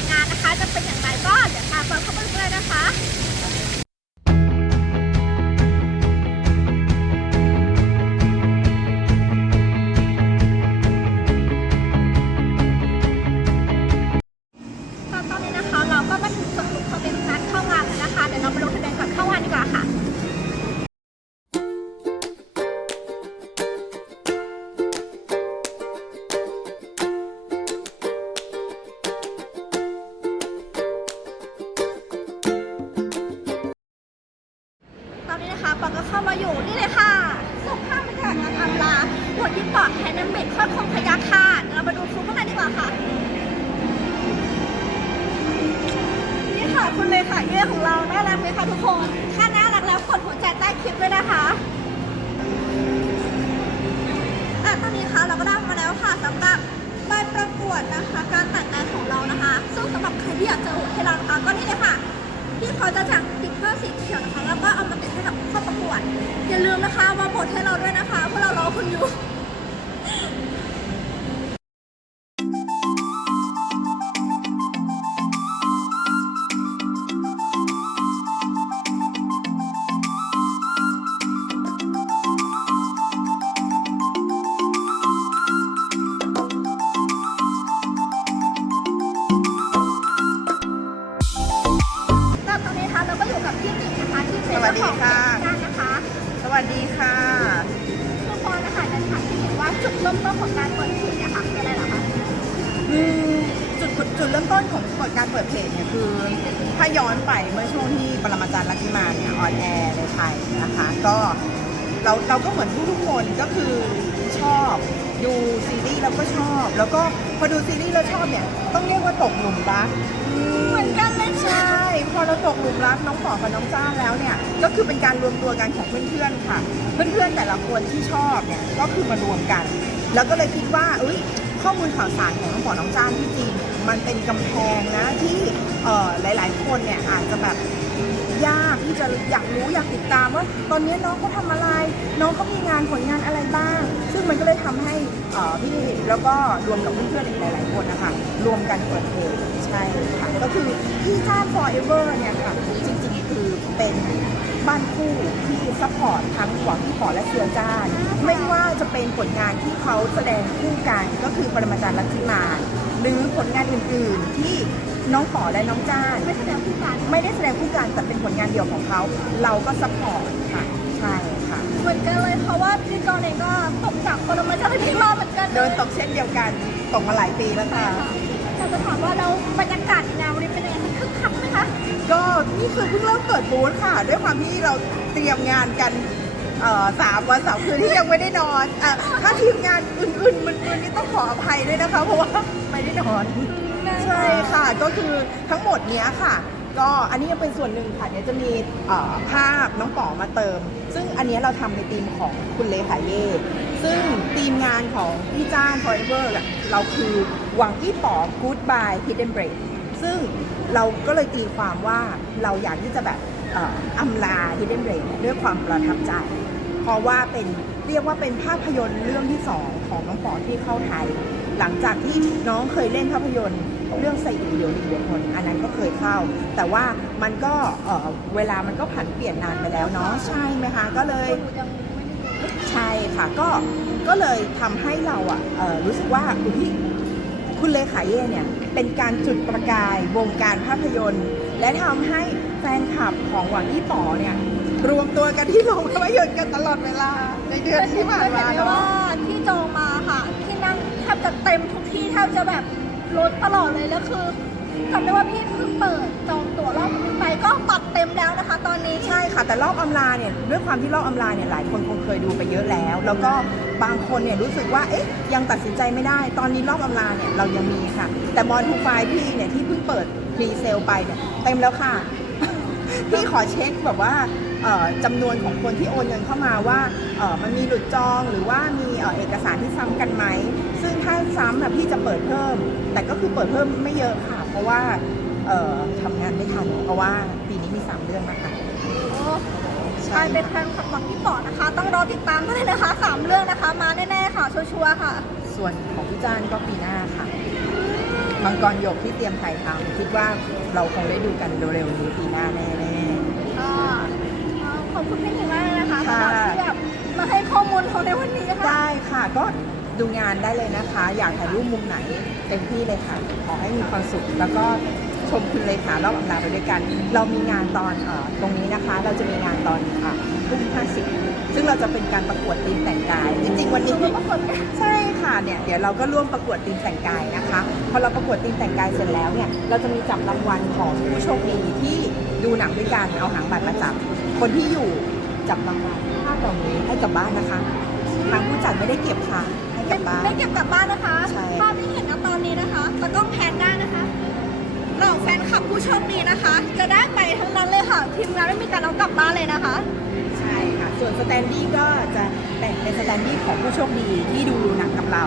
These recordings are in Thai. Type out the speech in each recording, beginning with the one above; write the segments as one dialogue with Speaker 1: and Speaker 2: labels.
Speaker 1: ในงานนะคะ จะเป็นอย่างไรก็เดี๋ยวตามไปเข้าไปด้วยนะคะ คนถ้าน่ารักแล้วกดหัวใจใต้คลิปด้วยนะคะอ่ตอนนี้คะเราก็ได้มาแล้วค่ะสำหรับใบประกวดนะคะ การแต่งงานของเรานะคะ ซึ่งสำหรับใครที่อยากจะโหวตให้เรานะคะก็นี่เลยค่ะ ที่เขาจะแจกติ๊กเกอร์สีเขียวนะคะแล้วก็เอามาติดให้กับเข้าประกวดอย่าลืมนะคะมาโหวตให้เราด้วยนะคะเพราะเรารอคุณอยู่ เริ่มต้นของเปิด
Speaker 2: การเปิดเพจเนี่ยคือ ถ้าย้อนไปเมื่อช่วงที่ปรมาจารย์ลักษิมาเนี่ยออนแอร์ในไทยนะคะก็เราเราก็เหมือนทุกๆคนก็คือชอบดูซีรีส์แล้วก็ชอบ แล้วก็พอดูซีรีส์แล้วชอบเนี่ยต้องเรียกว่าตกหลุมรักอืม
Speaker 1: เหมือนกันเลยค่ะ
Speaker 2: ใช่พอเราตกหลุมรักน้องป๋อกับน้องจ้าแล้วเนี่ยก็คือเป็นการรวมตัวกันของเพื่อนๆค่ะ เพื่อนๆแต่ละคนที่ชอบเนี่ยก็คือมารวมกัน แล้วก็เลยคิดว่าเอ้ยข้อมูลข่าวสารของน้องป๋อน้องจ้าที่จริง มันเป็นกำแพงนะที่หลาย ๆ คนเนี่ยอาจจะแบบยากที่จะอยากรู้อยากติดตามว่า ตอนนี้น้องเขาทำอะไร น้องเขามีงานผลงานอะไรบ้าง ซึ่งมันก็เลยทำให้พี่แล้วก็รวมกับเพื่อนๆอีกหลาย ๆ คนนะคะรวมกันเปิดเพจใช่ค่ะก็คือพี่จ้า forever เนี่ยค่ะจริงๆคือเป็นบ้านคู่ที่ซัพพอร์ตทั้งหวังที่ขอและเซียจ้านไม่ว่าจะเป็นผลงานที่เขาแสดงคู่กันก็คือปรมาจารย์ลัทธิมาน หรือผลงานอื่นๆ ที่น้องขอและน้องจ้าน
Speaker 1: ไม่แสดงคู่กัน
Speaker 2: ไม่ได้แสดงคู่กันแต่เป็นผลงานเดี่ยวของเขา เราก็ซัพพอร์ตค่ะใช่ค่ะ
Speaker 1: เหมือนกันเลยเพราะว่าพิธีกรเองก็ตกจากคนมาจากที่มาเหมือนกัน
Speaker 2: เดินตกเช่นเดียวกันตกมาหลายปีแล้วค่ะ
Speaker 1: แต่จะถามว่าเราบรรยากาศในงานวันนี้เป็นยังไงคะคึกคักไหมคะ
Speaker 2: ก็นี่คือเพิ่งเริ่มเปิดบูธค่ะ ด้วยความที่เราเตรียมงานกัน เอ่อสามวันสามคืนที่ยังไม่ได้นอนอะถ้าทีมงานอื่นๆมึนๆนี่ต้องขออภัยด้วยนะคะ เพราะว่าไม่ได้นอน ใช่ค่ะก็คือทั้งหมดเนี้ยค่ะ ก็อันนี้ยังเป็นส่วนหนึ่งค่ะเดี๋ยวจะมีเอ่อภาพน้องป๋อมาเติม ซึ่งอันเนี้ยเราทำในทีมของคุณเลขาเย่ซึ่งทีมงานของพี่จ้าน forever อะเราคือหวังอี้ป๋อ goodbye hidden break ซึ่งเราก็เลยตีความว่าเราอยากที่จะแบบเอ่ออำลา hidden break ด้วยความประทับใจ เพราะว่าเป็นเรียกว่าเป็นภาพยนตร์เรื่องที่สองของน้องปอที่เข้าไทย หลังจากที่น้องเคยเล่นภาพยนตร์เรื่องใส่อินเดียวดีเดียวคนอันนั้นก็เคยเข้า แต่ว่ามันก็เอ่อเวลามันก็ผันเปลี่ยนนานไปแล้วเนาะใช่ไหมคะก็เลยใช่ค่ะก็ก็เลยทำให้เราอะรู้สึกว่าอุ๊ยคุณเลขาเย่เนี่ยเป็นการจุดประกายวงการภาพยนตร์ และทำให้แฟนคลับของหวังอี้ป๋อเนี่ย รวมตัวกันที่โรงภาพยนตร์กันตลอดเวลา ในเดือนที่ผ่านมา
Speaker 1: เห็น
Speaker 2: เนาะ
Speaker 1: ว่าที่จองมาค่ะ ที่นั่งแทบจะเต็มทุกที่แทบจะแบบล้นตลอดเลยแล้วคือจำได้ว่าพี่เพิ่งเปิดจองตั๋วรอบไปก็ตัดเต็มแล้วนะคะ ตอนนี้
Speaker 2: ใช่ค่ะแต่รอบอำลาเนี่ยด้วยความที่รอบอำลาเนี่ยหลายคนคงเคยดูไปเยอะแล้ว แล้วก็บางคนเนี่ยรู้สึกว่าเอ๊ะยังตัดสินใจไม่ได้ ตอนนี้รอบอำลาเนี่ยเรายังมีค่ะ แต่มอนทูไฟพี่เนี่ยที่เพิ่งเปิดพรีเซลไปเนี่ยเต็มแล้วค่ะ พี่ขอเช็คแบบว่าเอ่อจำนวนของคนที่โอนเงินเข้ามาว่าเอ่อมันมีหลุดจองหรือว่ามีเอ่อเอกสารที่ซ้ำกันไหม ซึ่งถ้าซ้ำอะพี่จะเปิดเพิ่ม แต่ก็คือเปิดเพิ่มไม่เยอะค่ะ เพราะว่าเอ่อทำงานไม่ทันเพราะว่าปีนี้มีสามเรื่องนะคะ
Speaker 1: ใช่เป็นแฟนคลับหวังพี่ป๋อนะคะ ต้องรอติดตามด้วยนะคะสามเรื่องนะคะ มาแน่ๆค่ะชัชัวร์ๆค่ะ
Speaker 2: ส่วนของพี่จ้านก็ปีหน้าค่ะ มังกรหยกที่เตรียมถ่ายทำคิดว่าเราคงได้ดูกันเร็วๆนี้ปีหน้าแน่
Speaker 1: ก็ขอบคุณพี่หนิงมากนะคะ
Speaker 2: ค่ะ
Speaker 1: สำหรับที่แบบมาให้ข้อมูลเราในวันนี้
Speaker 2: ๆ
Speaker 1: ค่ะ
Speaker 2: ได้ค่ะก็ดูงานได้เลยนะคะ อยากถ่ายรูปมุมไหนเต็มที่เลยค่ะ ขอให้มีความสุข แล้วก็ชมคุณเลขารอบอำลาไปด้วยกัน เรามีงานตอนเออตรงนี้นะคะ เราจะมีงานตอนอะ ทุ่มห้าสิบซึ่งเราจะเป็นการประกวดทีมแต่งกาย จริงๆ วันนี้
Speaker 1: บางคน
Speaker 2: ใช่ค่ะเนี่ยเดี๋ยวเราก็ร่วมประกวดทีมแต่งกายนะคะพอเราประกวดทีมแต่งกายเสร็จแล้วเนี่ยเราจะมีจับรางวัลของผู้โชคดีที่ดูหนังด้วยกันเอาหางบัตรมาจับ คนที่อยู่จับรางวัลภาพเหล่านี้ให้กลับบ้านนะคะทางผู้จัดไม่ได้เก็บค่ะ ให้กลับบ้าน
Speaker 1: ไม่เก็บกลับบ้านนะคะ
Speaker 2: ใช่
Speaker 1: ภาพที่เห็นณตอนนี้นะคะตากล้องแพนได้นะคะเราแฟนคลับผู้โชคดีนะคะ จะได้ไปทั้งนั้นเลยค่ะทีมงานไม่มีการเอากลับบ้านเลยนะคะ
Speaker 2: ใช่ค่ะส่วนส แตนดี้ก็จะแต่งเป็นสแตนดี้ของผู้โชคดีที่ดูหนังกับเรา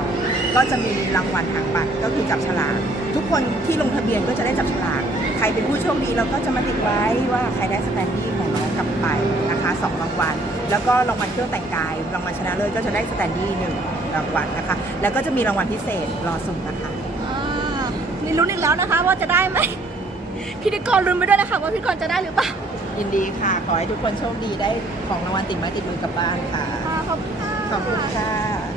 Speaker 2: ก็จะมีรางวัลทางบัตรก็คือจับฉลากทุกคนที่ลงทะเบียนก็จะได้จับฉลากใครเป็นผู้โชคดีเราก็จะมาติดไว้ว่าใครได้สแตนดี้ของน้องกลับไปนะคะสองรางวัลแล้วก็รางวัลเครื่องแต่งกายรางวัลชนะเลิศก็จะได้สแตนดี้หนึ่งรางวัลนะคะ แล้วก็จะมีรางวัลพิเศษรอสุ่มนะคะ
Speaker 1: อ่านี่ลุ้นอีกแล้วนะคะว่าจะได้ไหมพิธีกรลุ้นไปด้วยนะคะว่าพิธีกรจะได้หรือเปล่า
Speaker 2: ยินดีค่ะ ขอให้ทุกคนโชคดีได้ของรางวัลติดไม้ติดมือกลับบ้านค่ะ
Speaker 1: ค่ะขอบคุณค่ะ
Speaker 2: ขอบคุณค่ะ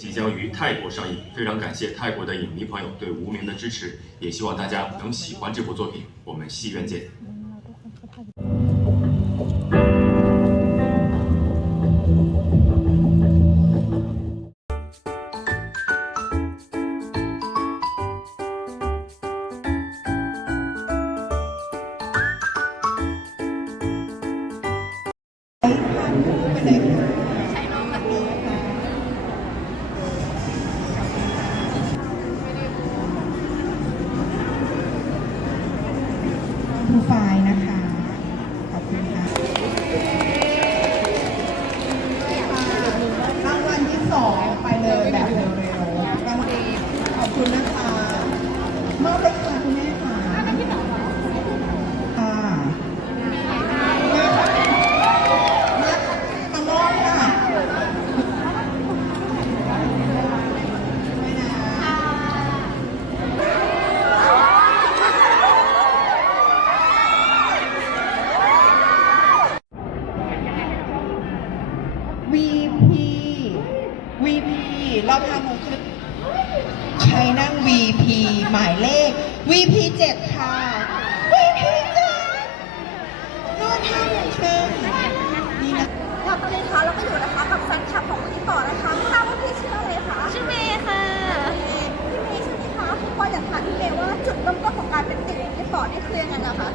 Speaker 3: 即将于泰国上映，非常感谢泰国的影迷朋友对无名的支持，也希望大家能喜欢这部作品。我们戏院见。
Speaker 2: มอบเลยค่ะคุณแม่ค่ะค่ะมามอบค่ะ VP VP เราทำคือ ใครนั่ง VP หมายเลข VP 7ค่ะ VP 7นอนท่าอย่างเชิงนี่นะ
Speaker 1: แล้วตอนนี้นะคะเราก็อยู่นะคะกับแฟนคลับของพี่ต่อนะคะไม่ทราบว่าพี่ชื่ออะไรคะ
Speaker 4: ชื่อเมย์ค่ะ
Speaker 1: พี่เมย์ใช่ไหมคะพี่ปออยากถามพี่เมย์ว่าจุดเริ่มต้นของการเป็นติ่งของพี่ต่อนี่คือยังไงนะคะ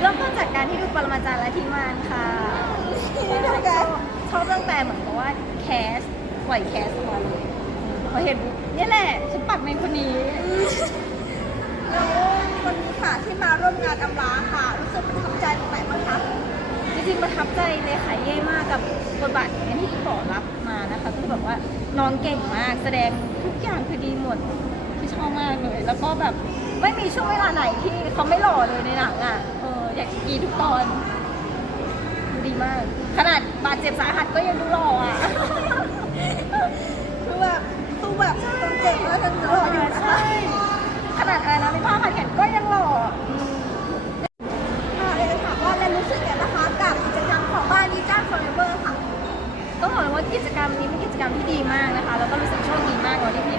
Speaker 4: เริ่มต้นจากการที่ดูปรมาจารย์และทีมงานค่ะ
Speaker 1: นี่เดียวกัน
Speaker 4: ชอบตั้งแต่เหมือนกับว่าแคสปล่อยแคสออกมาเลยพอเห็นปุ๊บ นี่แหละฉันปักในคนนี้
Speaker 1: แล้ววันนี้ค่ะที่มาร่วมงานอำลาค่ะ รู้สึกประทับใจตรงไหนบ้างคะ
Speaker 4: จริงๆประทับใจเลยค่ะเย่มากกับบทบาทนี้ที่พี่ป๋อรับมานะคะคือแบบว่าน้องเก่งมากแสดงทุกอย่างคือดีหมดคือชอบมากเลย แล้วก็แบบไม่มีช่วงเวลาไหนที่เขาไม่หล่อเลยในหนังอะเอออยากกรีดทุกตอนดูดีมาก ขนาดบาดเจ็บสาหัสก็ยังดูหล่ออะ
Speaker 1: คือแบบสู้ แบบต้องเก่งแล้วกันรออยู่นะคะ
Speaker 4: ใช่ขนาดอะไรนะในผ้าพันแขนก็ยังหล่อ
Speaker 1: ค่ะเลยจะถามว่าแล้วรู้สึกยังไงนะคะกับกิจกรรมของบ้านวิจารณ์ฟอร์เอเวอร์ค่ะ
Speaker 4: ต้องบอกเลยว่ากิจกรรมนี้เป็นกิจกรรมที่ดีมากนะคะ แล้วก็รู้สึกโชคดีมากวันที่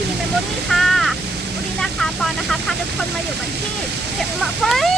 Speaker 4: ก็มีค่ะ วันนี้นะคะ
Speaker 1: ปอนนะคะพาทุกคนมาอยู่กันที่เก็บมาเฮ้ย